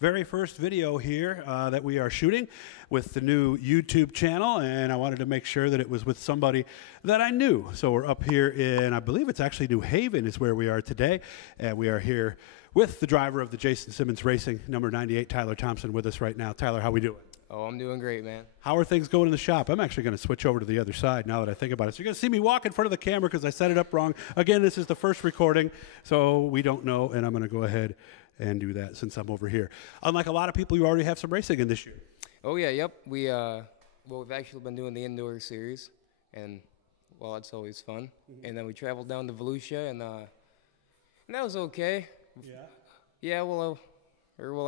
very first video here that we are shooting with the new YouTube channel, and I wanted to make sure that it was with somebody that I knew. So we're up here in, I believe it's actually New Haven is where we are today, and we are here with the driver of the Jason Simmons Racing, number 98, Tyler Thompson, with us right now. Tyler, how we doing? Oh, I'm doing great, man. How are things going in the shop? I'm actually going to switch over to the other side now that I think about it. So you're going to see me walk in front of the camera because I set it up wrong. Again, this is the first recording, so we don't know, and I'm going to go ahead and do that since I'm over here. Unlike a lot of people, you already have some racing in this year. Oh, yeah, yep. We've actually been doing the indoor series, and, well, it's always fun. Mm-hmm. And then we traveled down to Volusia, and that was okay. Yeah? Yeah, well,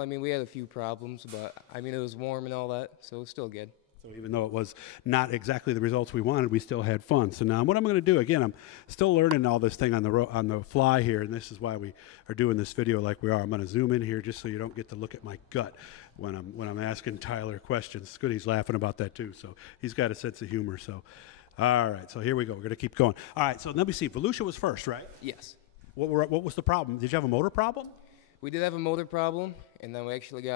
I mean, we had a few problems, but, I mean, it was warm and all that, so it was still good. So even though it was not exactly the results we wanted, we still had fun. So now what I'm going to do, again, I'm still learning all this thing on the fly here, and this is why we are doing this video like we are. I'm going to zoom in here just so you don't get to look at my gut when I'm asking Tyler questions. It's good he's laughing about that too, so he's got a sense of humor. So, all right, so here we go. We're going to keep going. All right, so let me see. Volusia was first, right? Yes. What was the problem? Did you have a motor problem? We did have a motor problem, and then we actually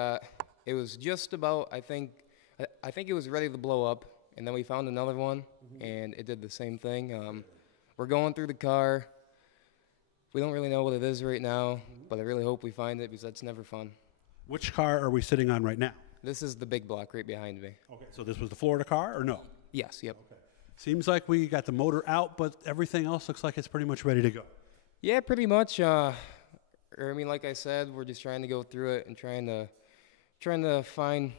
it was just about, I think it was ready to blow up, and then we found another one, and it did the same thing. We're going through the car. We don't really know what it is right now, but I really hope we find it because that's never fun. Which car are we sitting on right now? This is the big block right behind me. Okay, so this was the Florida car, or no? Yes, yep. Okay. Seems like we got the motor out, but everything else looks like it's pretty much ready to go. Yeah, pretty much. I mean, like I said, we're just trying to go through it and trying to find,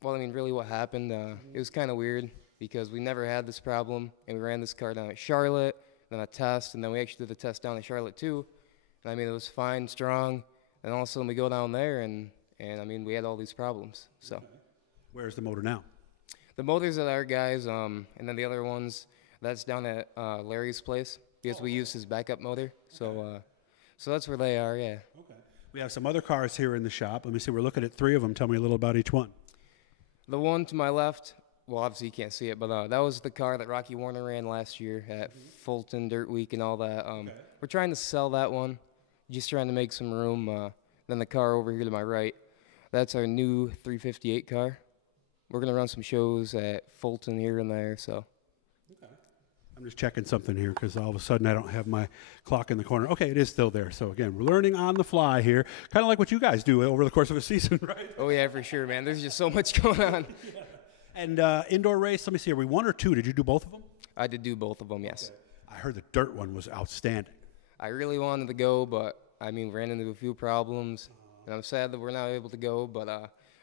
well, I mean, really what happened. It was kind of weird because we never had this problem, and we ran this car down at Charlotte, then a test, and then we actually did the test down at Charlotte too. And I mean, it was fine, strong, and all of a sudden we go down there, and I mean, we had all these problems. So, where's the motor now? The motor's at our guys, and then the other ones, that's down at Larry's place because we use his backup motor. So. So that's where they are, yeah. Okay. We have some other cars here in the shop. Let me see. We're looking at 3 of them. Tell me a little about each one. The one to my left, well, obviously you can't see it, but that was the car that Rocky Warner ran last year at Fulton Dirt Week and all that. We're trying to sell that one, just trying to make some room. Then the car over here to my right, that's our new 358 car. We're going to run some shows at Fulton here and there, so. I'm just checking something here because all of a sudden I don't have my clock in the corner. Okay, it is still there. So, again, we're learning on the fly here, kind of like what you guys do over the course of a season, right? Oh, yeah, for sure, man. There's just so much going on. Yeah. And indoor race, let me see, are we 1 or 2? Did you do both of them? I did do both of them, yes. Okay. I heard the dirt one was outstanding. I really wanted to go, but, I mean, ran into a few problems, and I'm sad that we're not able to go, but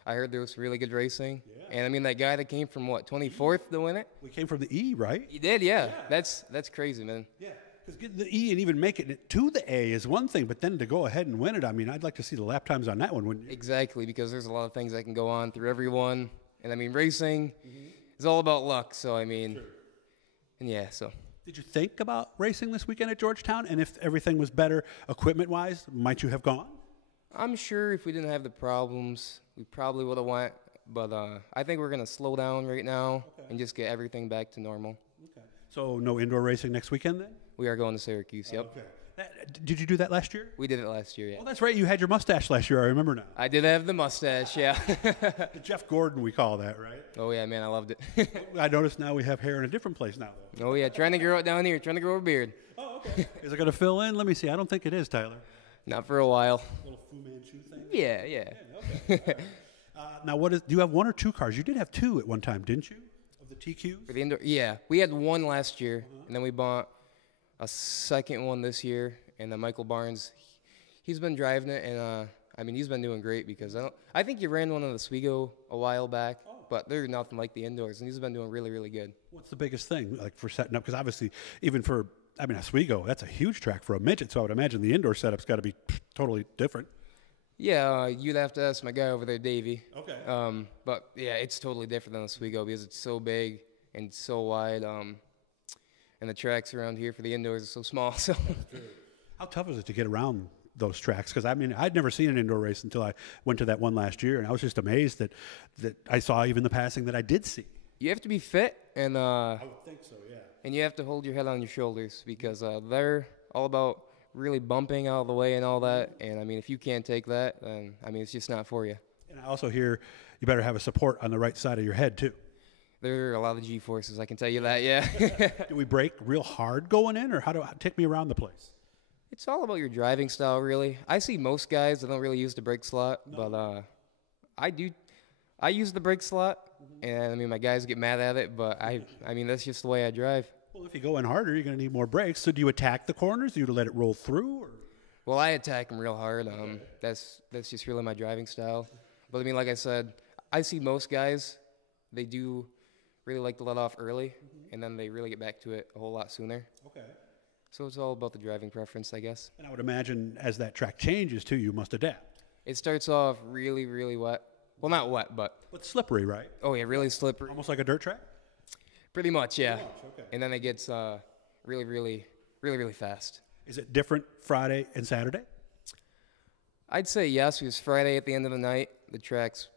I heard there was really good racing. Yeah. And, I mean, that guy that came from, what, 24th to win it? We came from the E, right? He did, yeah. That's crazy, man. Yeah, because getting the E and even making it to the A is one thing, but then to go ahead and win it, I mean, I'd like to see the lap times on that one, wouldn't you? Exactly, because there's a lot of things that can go on through everyone. And, I mean, racing is all about luck, so, I mean, and yeah, so. Did you think about racing this weekend at Georgetown? And if everything was better equipment-wise, might you have gone? I'm sure if we didn't have the problems, we probably would have went. But I think we're going to slow down right now and just get everything back to normal. Okay. So no indoor racing next weekend then? We are going to Syracuse, yep. Okay. Did you do that last year? We did it last year, yeah. Oh, that's right. You had your mustache last year. I remember now. I did have the mustache, yeah. The Jeff Gordon, we call that, right? Oh, yeah, man, I loved it. I noticed now we have hair in a different place now, though. Oh, yeah, trying to grow it down here, trying to grow a beard. Oh, okay. Is it going to fill in? Let me see. I don't think it is, Tyler. Not for a while. Little Fu Manchu thing? Yeah, yeah. Okay. Now, do you have 1 or 2 cars? You did have 2 at one time, didn't you, of the TQs? For the indoor, yeah. We had 1 last year, and then we bought a second one this year, and then Michael Barnes, he's been driving it, and, I mean, he's been doing great because I think he ran one of the Oswego a while back, but they're nothing like the indoors, and he's been doing really, really good. What's the biggest thing, like, for setting up? Because obviously, even for, I mean, Oswego, that's a huge track for a midget, so I would imagine the indoor setup's got to be totally different. Yeah, you'd have to ask my guy over there, Davey. Okay. But, yeah, it's totally different than Oswego because it's so big and so wide, and the tracks around here for the indoors are so small. So. How tough is it to get around those tracks? Because, I mean, I'd never seen an indoor race until I went to that one last year, and I was just amazed that I saw even the passing that I did see. You have to be fit, and I would think so, yeah. And you have to hold your head on your shoulders because they're all about really bumping out of the way and all that. And I mean, if you can't take that, then I mean, it's just not for you. And I also hear you better have a support on the right side of your head too. There are a lot of G-forces, I can tell you that, yeah. Do we brake real hard going in, or take me around the place? It's all about your driving style, really. I see most guys that don't really use the brake slot, but I do. I use the brake slot, and I mean, my guys get mad at it, but I mean, that's just the way I drive. Well, if you go in harder, you're going to need more brakes. So do you attack the corners? Do you let it roll through? Or? Well, I attack them real hard. That's just really my driving style. But I mean, like I said, I see most guys, they do really like to let off early, and then they really get back to it a whole lot sooner. Okay. So it's all about the driving preference, I guess. And I would imagine as that track changes too, you must adapt. It starts off really, really wet. Well, not wet, but slippery, right? Oh yeah, really slippery. Almost like a dirt track? Pretty much, yeah. Pretty much, okay. And then it gets really, really, really, really fast. Is it different Friday and Saturday? I'd say yes, because Friday at the end of the night, the track's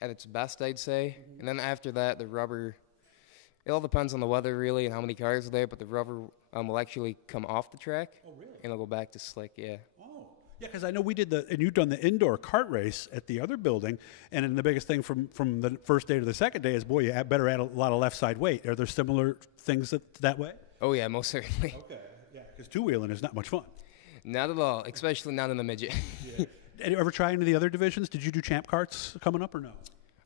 at its best, I'd say. And then after that, the rubber, it all depends on the weather, really, and how many cars are there, but the rubber will actually come off the track. Oh, really? And it'll go back to slick, yeah. Oh, yeah, because I know we did and you've done the indoor kart race at the other building, and then the biggest thing from the first day to the second day is, boy, you better add a lot of left side weight. Are there similar things that way? Oh, yeah, most certainly. Okay, yeah, because two-wheeling is not much fun. Not at all, especially not in the midget. Yeah. Did you ever try any of the other divisions? Did you do champ karts coming up or no?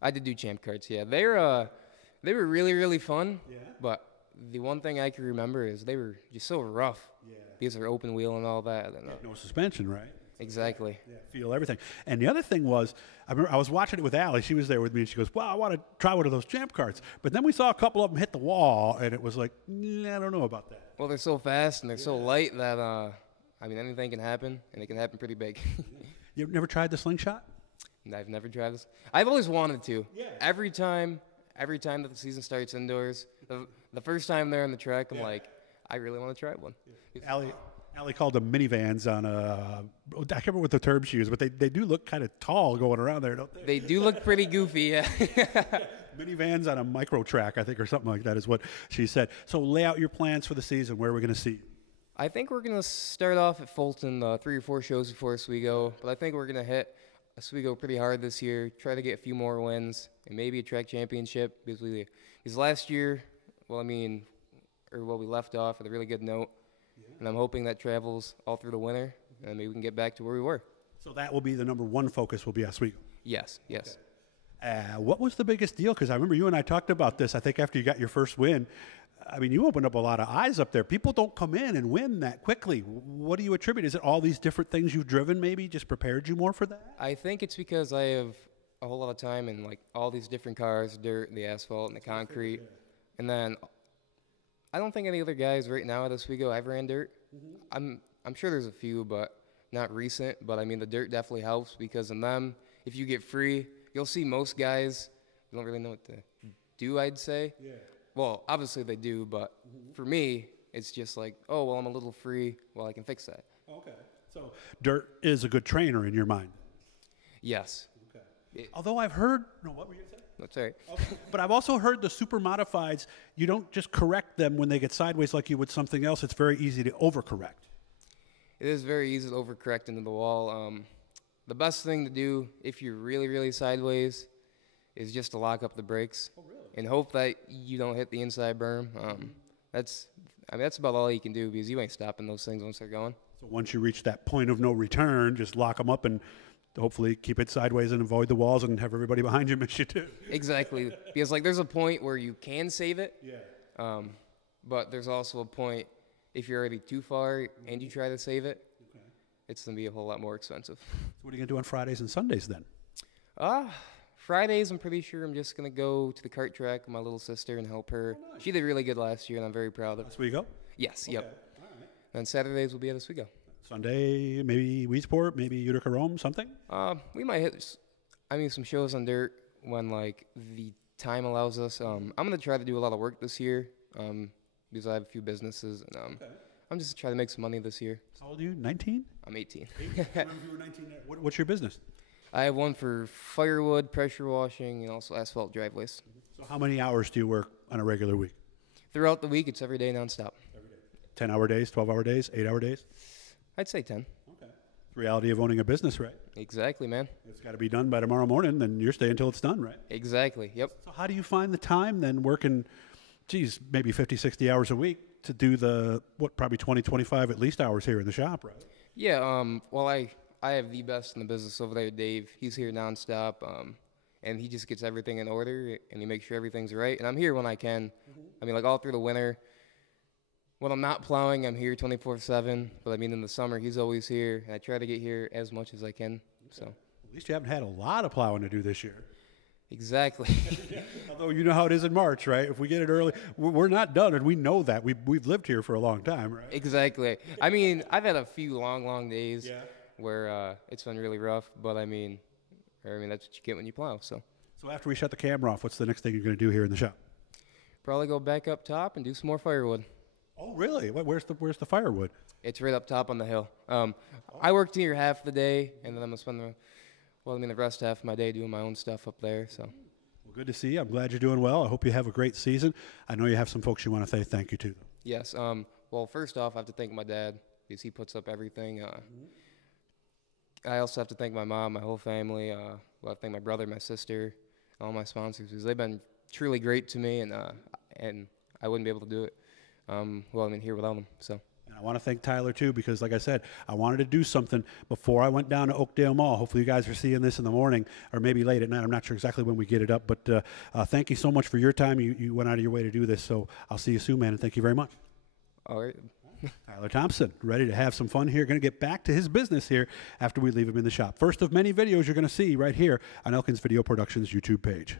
I did do champ karts, yeah. They were really, really fun, yeah. But the one thing I can remember is they were just so rough. Yeah. Because they're open wheel and all that. And, no suspension, right? Exactly. Yeah, feel everything. And the other thing was, I remember I was watching it with Allie. She was there with me, and she goes, "Wow, I want to try one of those champ karts." But then we saw a couple of them hit the wall, and it was like, I don't know about that. Well, they're so fast and they're so light that, I mean, anything can happen, and it can happen pretty big. You never tried the slingshot? I've never tried this. I've always wanted to. Yeah. Every time that the season starts indoors, the first time they're on the track, I'm like, I really want to try one. Yeah. Allie called them minivans on I can't remember what the term she used, but they do look kind of tall going around there, don't they? They do look pretty goofy, yeah. Minivans on a micro track, I think, or something like that is what she said. So lay out your plans for the season. Where are we going to see you? I think we're going to start off at Fulton 3 or 4 shows before Oswego, but I think we're going to hit Oswego pretty hard this year, try to get a few more wins, and maybe a track championship, because last year, we left off with a really good note, and I'm hoping that travels all through the winter, and maybe we can get back to where we were. So that will be the number one focus, will be Oswego? Yes. Okay. What was the biggest deal? Because I remember you and I talked about this, I think, after you got your first win. I mean, you opened up a lot of eyes up there. People don't come in and win that quickly. What do you attribute? Is it all these different things you've driven maybe just prepared you more for that? I think it's because I have a whole lot of time in like all these different cars, dirt, the asphalt, and the concrete. And then I don't think any other guys right now at Oswego ever ran dirt. I'm sure there's a few, but not recent. But I mean, the dirt definitely helps because in them, if you get free, you'll see most guys don't really know what to do, I'd say. Yeah. Well, obviously they do, but for me, it's just like, oh, well, I'm a little free. Well, I can fix that. Okay. So dirt is a good trainer in your mind? Yes. Okay. Although I've heard, no, what were you going to say? That's all right. Okay. But I've also heard the super modifieds, you don't just correct them when they get sideways like you would something else. It's very easy to overcorrect. It is very easy to overcorrect into the wall. The best thing to do if you're really, really sideways is just to lock up the brakes. Oh, really? And hope that you don't hit the inside berm. That's about all you can do because you ain't stopping those things once they're going. So once you reach that point of no return, just lock them up and hopefully keep it sideways and avoid the walls and have everybody behind you miss you too. Exactly. Because like there's a point where you can save it. Yeah. But there's also a point if you're already too far and you try to save it, it's going to be a whole lot more expensive. So what are you going to do on Fridays and Sundays then? Fridays, I'm pretty sure I'm just going to go to the kart track with my little sister and help her. Oh, nice. She did really good last year, and I'm very proud of her. Oswego? Yes, okay. Yep. All right. And Saturdays will be at Oswego. Sunday, maybe Weedsport, maybe Utica Rome, something? We might hit, some shows on dirt when, like, the time allows us. I'm going to try to do a lot of work this year because I have a few businesses, and I'm just trying to make some money this year. How old are you, 19? I'm 18. I remember you were 19 there. What's your business? I have one for firewood, pressure washing, and also asphalt driveways. So how many hours do you work on a regular week? Throughout the week, it's every day nonstop. Every day. 10-hour days, 12-hour days, 8-hour days? I'd say 10. Okay. It's the reality of owning a business, right? Exactly, man. It's got to be done by tomorrow morning, then you're staying until it's done, right? Exactly, yep. So how do you find the time then working, maybe 50, 60 hours a week to do the, probably 20, 25 at least hours here in the shop, right? Yeah, well, I have the best in the business over there, Dave. He's here nonstop, and he just gets everything in order, and he makes sure everything's right. And I'm here when I can. I mean, like all through the winter. When I'm not plowing, I'm here 24/7. But I mean, in the summer, he's always here, and I try to get here as much as I can. So. At least you haven't had a lot of plowing to do this year. Exactly. Although you know how it is in March, right? If we get it early, we're not done, and we know that. We've lived here for a long time, right? Exactly. I mean, I've had a few long days where it's been really rough, but I mean, that's what you get when you plow. So after we shut the camera off, what's the next thing you're going to do here in the shop? Probably go back up top and do some more firewood. Oh, really? Where's the firewood? It's right up top on the hill. I worked here half the day, and then I'm going to spend the rest half of my day doing my own stuff up there. So. Well, good to see you. I'm glad you're doing well. I hope you have a great season. I know you have some folks you want to say thank you to. Yes. Well, first off, I have to thank my dad because he puts up everything. I also have to thank my mom, my whole family. I thank my brother, my sister, all my sponsors because they've been truly great to me, and I wouldn't be able to do it. Here without them. So. And I want to thank Tyler, too, because, like I said, I wanted to do something before I went down to Oakdale Mall. Hopefully you guys are seeing this in the morning or maybe late at night. I'm not sure exactly when we get it up. But thank you so much for your time. You went out of your way to do this. So I'll see you soon, man, and thank you very much. All right. Tyler Thompson, ready to have some fun here. Going to get back to his business here after we leave him in the shop. First of many videos you're going to see right here on Elkins Video Productions YouTube page.